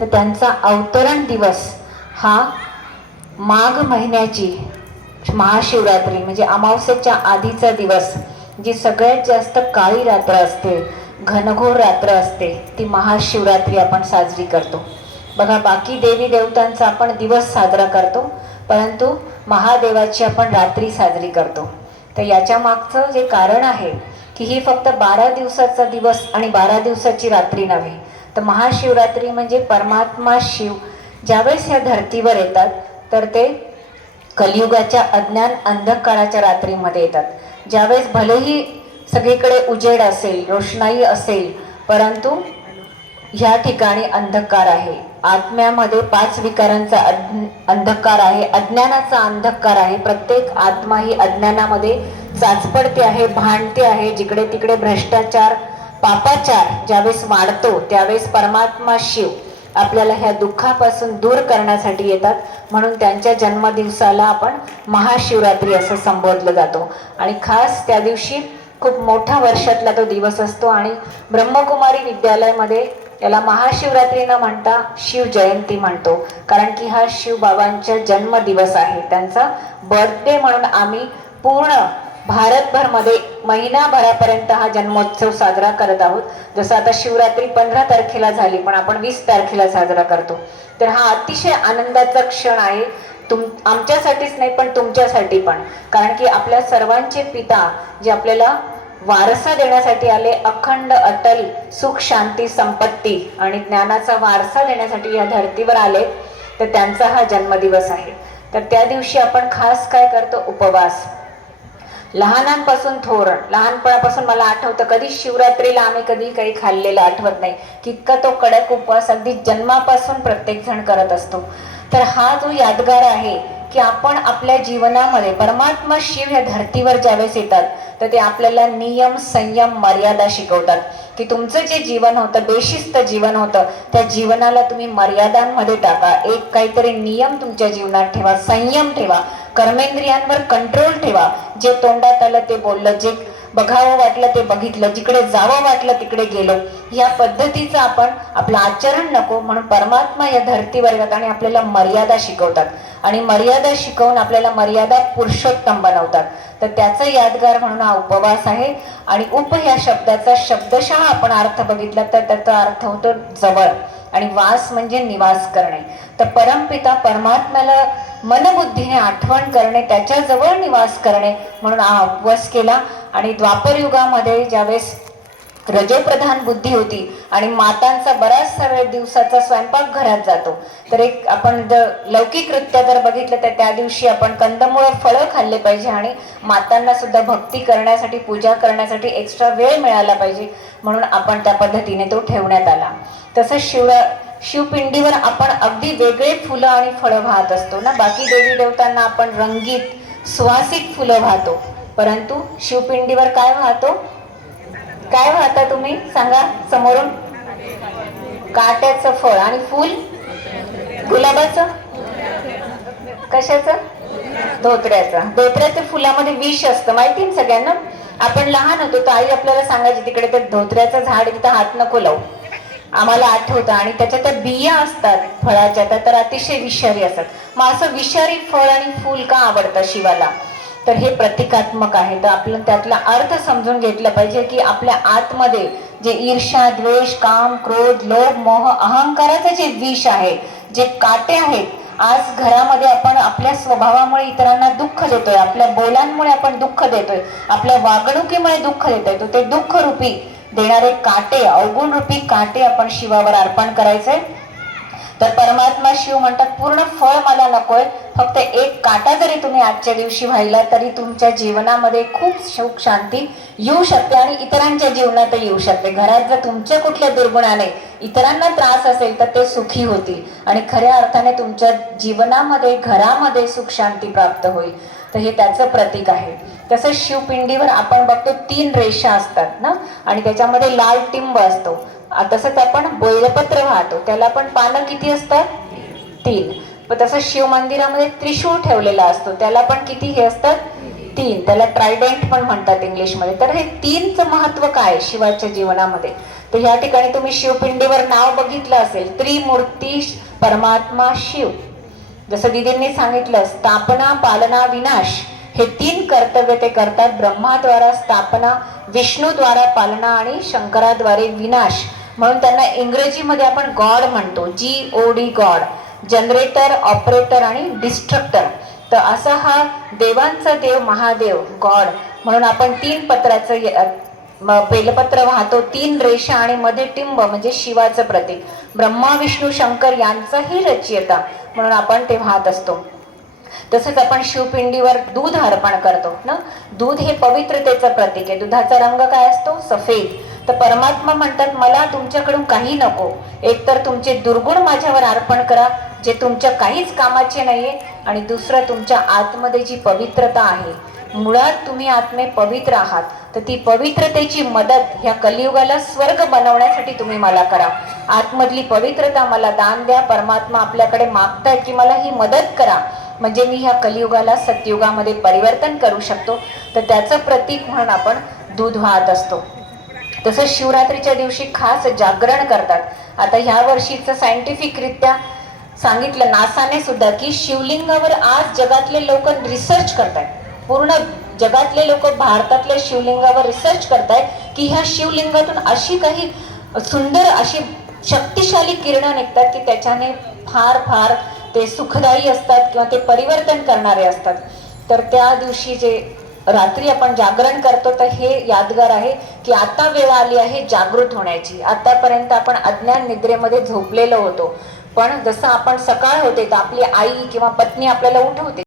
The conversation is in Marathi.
तर त्यांचा अवतरण दिवस हा माघ महिन्याची महाशिवरात्री म्हणजे अमावस्येच्या आधीचा दिवस, जी सगळ्यात जास्त काळी रात्र असते, घनघोर रात्र असते, ती महाशिवरात्री आपण साजरी करतो. बघा, बाकी देवी देवतांचा आपण दिवस साजरा करतो, परंतु महादेवाची आपण रात्री साजरी करतो. तर याच्या मागचं जे कारण आहे की ही फक्त 12 दिवसाचा दिवस आणि 12 दिवसाची रात्री नव्हे, तर महाशिवरात्री म्हणजे परमात्मा शिव ज्यावेळेस ह्या धर्तीवर येतात तर ते कलियुगाच्या अज्ञान अंधकाराच्या रात्रीमध्ये येतात. ज्यावेळेस भलेही सगळीकडे उजेड असेल, रोषणाई असेल, परंतु ह्या ठिकाणी अंधकार आहे. आत्म्यामध्ये 5 विकारांचा अंधकार आहे, अज्ञानाचा अंधकार आहे. प्रत्येक आत्मा ही अज्ञानामध्ये चाचपडते आहे, भांडते आहे. जिकडे तिकडे भ्रष्टाचार, पापाचार ज्यावेळेस वाढतो त्यावेळेस परमात्मा शिव आपल्याला ह्या दुःखापासून दूर करण्यासाठी येतात. म्हणून त्यांच्या जन्मदिवसाला आपण महाशिवरात्री असं संबोधलं जातो. आणि खास त्या दिवशी खूप मोठा वर्षातला तो दिवस असतो आणि ब्रह्मकुमारी विद्यालयामध्ये याला महाशिवरात्री न म्हणता शिव जयंती म्हणतो, कारण की हा शिवबाबांचा जन्मदिवस आहे. त्यांचा बर्थडे म्हणून आम्ही पूर्ण भारतभरमध्ये महिनाभरापर्यंत हा जन्मोत्सव साजरा करत आहोत. जसं आता शिवरात्री 15 तारखेला झाली, पण आपण 20 तारखेला साजरा करतो. तर हा अतिशय आनंदाचा क्षण आहे, आमच्यासाठीच नाही पण तुमच्यासाठी पण. कारण की आपल्या सर्वांचे पिता जे आपल्याला वारसा देण्यासाठी आले, अखंड अटल सुख शांती संपत्ती आणि ज्ञानाचा वारसा देण्यासाठी या धर्तीवर आले, तर त्यांचा हा जन्मदिवस आहे. तर त्या दिवशी आपण खास काय करतो? उपवास. लहानांपासून थोर, लहानपणापासून मला आठवतं कधी शिवरात्रीला आम्ही कधी काही खाल्लेलं आठवत नाही, की इतका तो कडक उपवास अगदी जन्मापासून प्रत्येक जण करत असतो. तर हा जो यादगार आहे की आपण आपल्या जीवनामध्ये परमात्मा शिव ह्या धर्तीवर ज्यावेळेस येतात तर ते आपल्याला नियम, संयम, मर्यादा शिकवतात. की तुमचं जे जीवन होतं, बेशिस्त जीवन होतं, त्या जीवनाला तुम्ही मर्यादांमध्ये टाका. एक काहीतरी नियम तुमच्या जीवनात ठेवा, संयम ठेवा, कर्मेंद्रियांवर कंट्रोल ठेवा. जे तोंडात आलं ते बोललं, जे बघावं वाटलं ते बघितलं, जिकडे जावं वाटलं तिकडे गेलो. या पद्धतीचं आपण आपलं आचरण नको, म्हणून परमात्मा या धर्तीवर येतात आणि आपल्याला मर्यादा शिकवतात आणि मर्यादा शिकवून आपल्याला मर्यादा पुरुषोत्तम बनवतात. तर त्याचं यादगार म्हणून हा उपवास आहे. आणि उप या शब्दाचा शब्दशः आपण अर्थ बघितला तर त्याचा अर्थ होतो जवळ, आणि वास म्हणजे निवास करणे. तर परमपिता परमात्म्याला मनबुद्धीने आठवण करणे, त्याच्या जवळ निवास करणे म्हणून हा उपवास केला. आणि द्वापर युगामध्ये ज्यावेळेस रजोप्रधान बुद्धी होती आणि मातांचा बराचसा वेळ दिवसाचा स्वयंपाक घरात जातो, तर एक आपण लौकिकरित्या जर बघितलं तर त्या दिवशी आपण कंदमुळं, फळं खाल्ले पाहिजे आणि मातांना सुद्धा भक्ती करण्यासाठी, पूजा करण्यासाठी एक्स्ट्रा वेळ मिळाला पाहिजे, म्हणून आपण त्या पद्धतीने तो ठेवण्यात आला. तसंच शिवपिंडीवर आपण अगदी वेगळे फुलं आणि फळं वाहत असतो ना. बाकी देवी देवतांना आपण रंगीत सुवासिक फुलं वाहतो, परंतु शिवपिंडीवर काय वाहतो? काय वाहता तुम्ही सांगा समोरून? काट्याचं फळ. आणि फूल गुलाबाचं, कशाचं? धोत्र्याचं. धोत्र्याच्या फुलामध्ये विष असतं, माहिती ना सगळ्यांना. आपण लहान होतो तर आई आपल्याला सांगायची तिकडे ते धोत्र्याचं झाड, तिथं हात नको लावू. आम्हाला आठवतं. आणि त्याच्या त्या बिया असतात फळाच्या, तर अतिशय विषारी असतात. मग असं विषारी फळ आणि फूल का आवडतं शिवाला? तर हे प्रतिकात्मक आहे. तर आपलं त्यातला अर्थ समजून घेतलं पाहिजे की आपल्या आतमध्ये जे ईर्ष्या, द्वेष, काम, क्रोध, लोभ, मोह, अहंकाराचे जे विष आहे, जे काटे आहेत, आज घरामध्ये आपण आपल्या स्वभावामुळे इतरांना दुःख देतोय, आपल्या बोलांमुळे आपण दुःख देतोय, आपल्या वागणुकीमुळे दुःख देतोय, तो ते दुःख रूपी देणारे काटे, अवगुण रूपी काटे आपण शिवावर अर्पण करायचे. तर परमात्मा शिव म्हणतात पूर्ण फळ मला नकोय, फक्त एक काटा जरी तुम्ही आजच्या दिवशी व्हायला तरी तुमच्या जीवनामध्ये खूप सुख शांती येऊ शकते आणि इतरांच्या जीवनातही येऊ शकते. घरात जर तुमच्या कुठल्या दुर्गुणाने इतरांना त्रास असेल तर ते सुखी होतील आणि खऱ्या अर्थाने तुमच्या जीवनामध्ये, घरामध्ये सुख शांती प्राप्त होईल. तर हे त्याचं प्रतीक आहे. तसंच शिवपिंडीवर आपण बघतो 3 रेषा असतात ना, आणि त्याच्यामध्ये लाल टिंब असतो. तसंच आपण बैलपत्र वाहतो, त्याला पण पानं किती असतात? 3. पण तसं शिव मंदिरामध्ये त्रिशूळ ठेवलेला असतो, त्याला पण किती हे असतात? 3. त्याला ट्रायडेंट पण म्हणतात इंग्लिशमध्ये. तर हे 3चं महत्व काय शिवाच्या जीवनामध्ये? तर ह्या ठिकाणी तुम्ही शिवपिंडीवर नाव बघितलं असेल, त्रिमूर्ती परमात्मा शिव. जसं दिदींनी सांगितलं, स्थापना, पालना, विनाश हे 3 कर्तव्य ते करतात. ब्रह्माद्वारा स्थापना, विष्णूद्वारा पालना आणि शंकराद्वारे विनाश. म्हणून त्यांना इंग्रजीमध्ये आपण गॉड म्हणतो, GOD, गॉड. जनरेटर, ऑपरेटर आणि डिस्ट्रक्टर. तर असा हा देवांचा देव महादेव गॉड. म्हणून आपण 3 पत्राचं बेलपत्र वाहतो, 3 रेषा आणि मध्ये टिंब म्हणजे शिवाचं प्रतीक. ब्रह्मा, विष्णू, शंकर यांचाही रचयिता म्हणून आपण ते वाहत असतो. तसंच आपण शिवपिंडीवर दूध अर्पण करतो ना. दूध हे पवित्रतेचं प्रतीक आहे. दुधाचा रंग काय असतो? सफेद. तर परमात्मा म्हणतात, मला तुमच्याकडून काही नको, एकतर तुमचे दुर्गुण माझ्यावर अर्पण करा जे तुमच्या काहीच कामाचे नाहीये, आणि दुसरं तुमच्या आतमध्ये जी पवित्रता आहे, मुळात तुम्ही आत्मे पवित्र आहात, तर ती पवित्रतेची मदत ह्या कलियुगाला स्वर्ग बनवण्यासाठी तुम्ही मला करा. आतमधली पवित्रता मला दान द्या. परमात्मा आपल्याकडे मागताय की मला ही मदत करा, म्हणजे मी ह्या कलियुगाला सतयुगामध्ये परिवर्तन करू शकतो. तर त्याचं प्रतीक म्हणून आपण दूध वाहत असतो. तसंच शिवरात्रीच्या दिवशी खास जागरण करतात. आता ह्या वर्षीचं सायंटिफिकरित्या सांगितलं नासाने सुद्धा की शिवलिंगावर आज जगातले लोक रिसर्च करतायत. पूर्ण जगातले लोक भारतातल्या शिवलिंगावर रिसर्च करतायत की ह्या शिवलिंगातून अशी काही सुंदर अशी शक्तिशाली किरणं निघतात की त्याच्याने फार फार ते सुखदायी असतात किंवा ते परिवर्तन करणारे असतात. तर त्या दिवशी जे रात्री आपण जागरण करतो, तर हे यादगार आहे की आता वेळ आली आहे जागृत होण्याची. आतापर्यंत आपण अज्ञान निद्रेमध्ये झोपलेलो होतो, पण जसं आपण सकाळ होते तर आपली आई किंवा पत्नी आपल्याला उठवते.